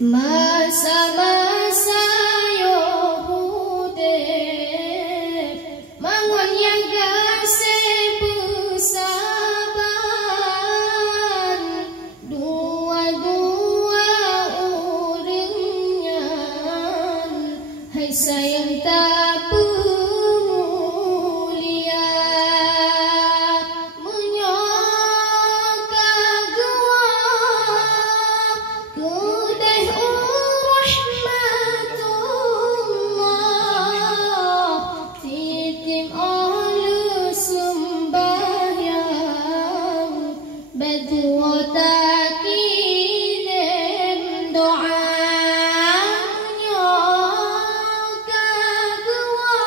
Masa-masa yo hudep mangon yang gase besaban dua-dua urangnya hai sayang tak pemulia menyoka gua kudeh rahmatullah titim olu sembahyang berdua tak kirim doa menyoka gua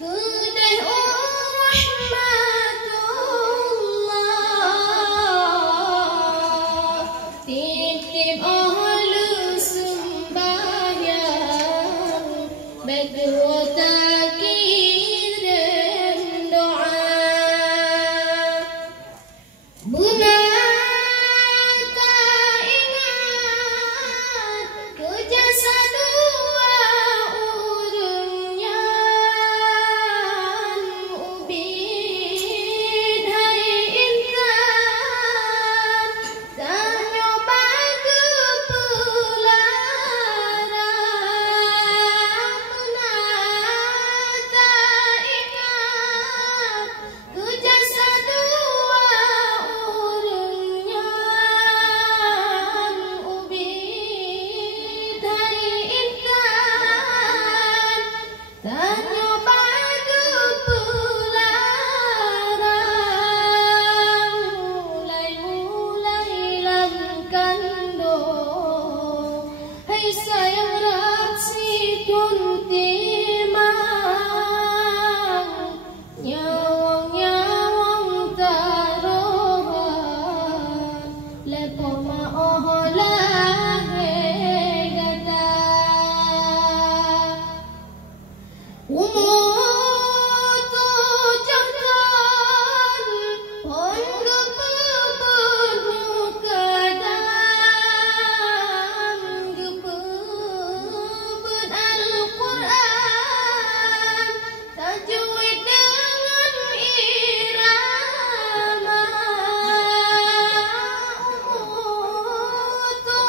kudeh rahmatullah titim olu sembahyang berdua tak kirim doa Buna tak ingat ke jasa dua urangnya ubin hai intan tak nyoba ke pelarang Buna tak ingat ke jasa dua urangnya ubin hai intan tak nyoba ke pelarang mulai-mulai langkan do hai sayang raksi tuntimang nyawang-nyawang tarohan lepo maolah gata umutu jantan pon gepepenuh kadang gepeben Al-Quran tajwid dengan irama umutu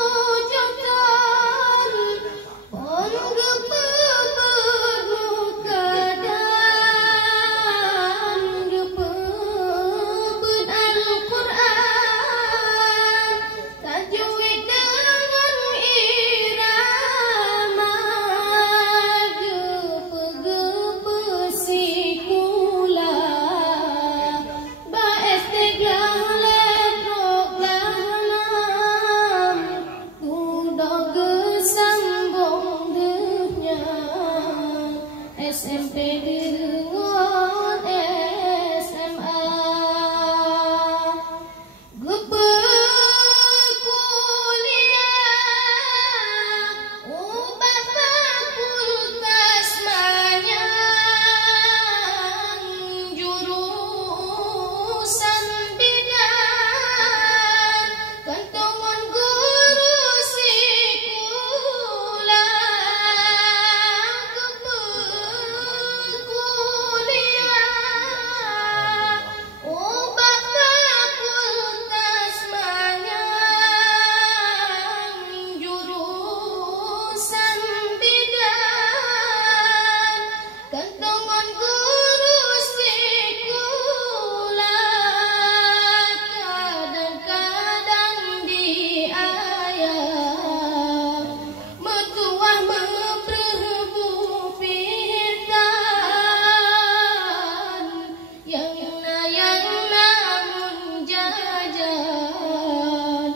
jantan pon gepepenuh kadang gepeben Al-Quran tajwid dengan irama gepe-gepe sikula baes teglah letrok dalam kuda gesambung dehnya SMP dengan SMA gepe kuliah ubah fakultas manyang jurusan bidan kantongan guru sikulah gepe kuliah ubah fakultas manyang jurusan bidan kantongan guru sikulah kadang-kadang diayah metuah memperbu pitan yang namun jajan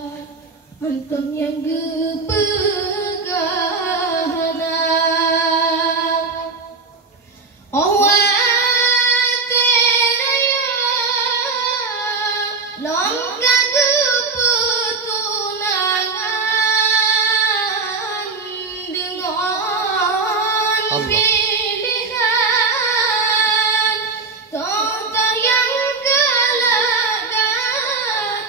antum yang gepegana longga gepetunangan dengan pilihan contoh yang kelak datang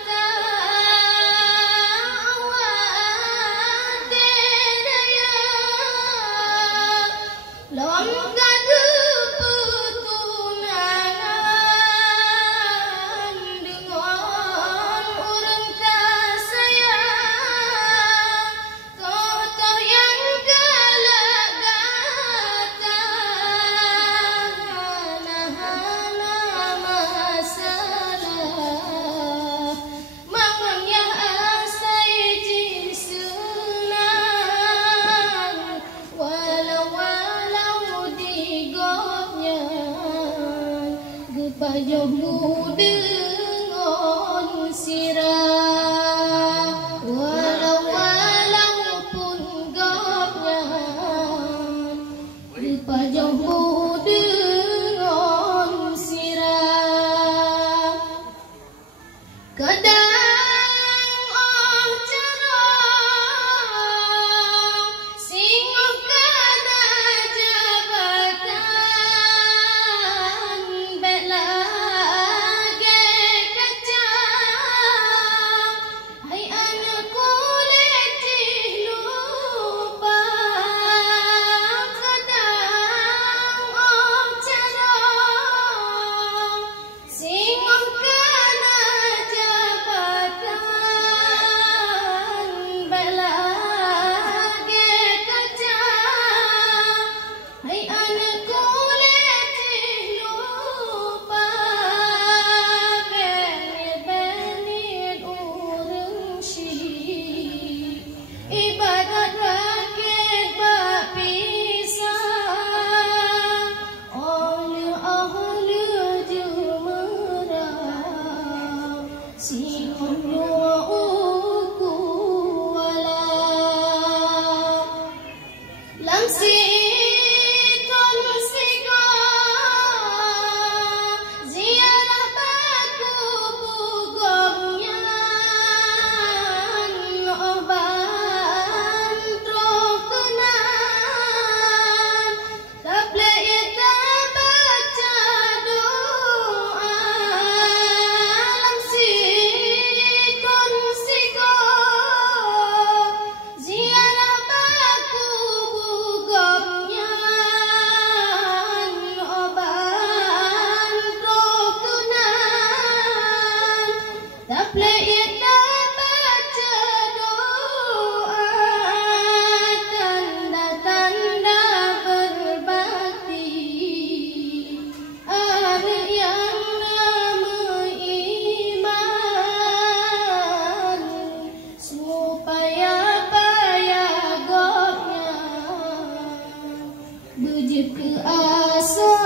dengan sirah, walaupun gapnya dipajangmu dengan sirah. Kadang ke asa